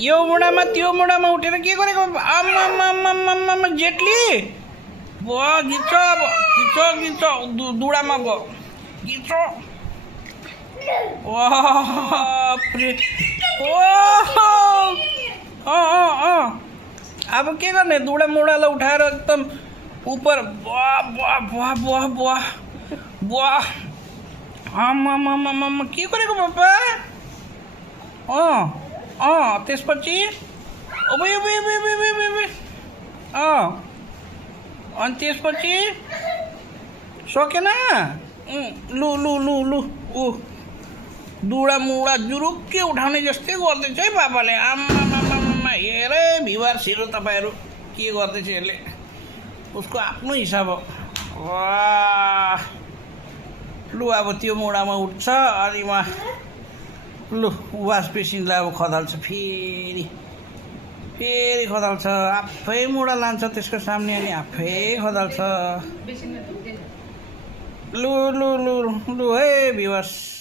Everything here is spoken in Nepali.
यो मुढामा त्यो मुढामा उठेर के गरेको आम्मा जेटली भयो घिच अब घिच दुडामा गयो घिच बाफ्रे अब के गर्ने दुडा मुडालाई उठाएर एकदम ऊपर बुवा बुवा बुवा बुवा बुवा बुवा आम्मा के गरेको बाबा त्यसपछि अनि त्यसपछि सकेन लु लु लु लु ऊ दुडा मुडा जुरुक्कै उठाउने जस्तै गर्दैछ है बाबाले आम्मा हेरे भिवार्सहरू तपाईँहरू के गर्दैछ यसले उसको आफ्नो हिसाब हो वाह लु अब त्यो मुडामा उठ्छ अनि उहाँ लु वास बेसिनलाई अब खदाल्छ फेरि खदाल्छ आफै मुडा लान्छ त्यसको सामने अनि आफै खदाल्छ लु लु लु लु है भिवार्स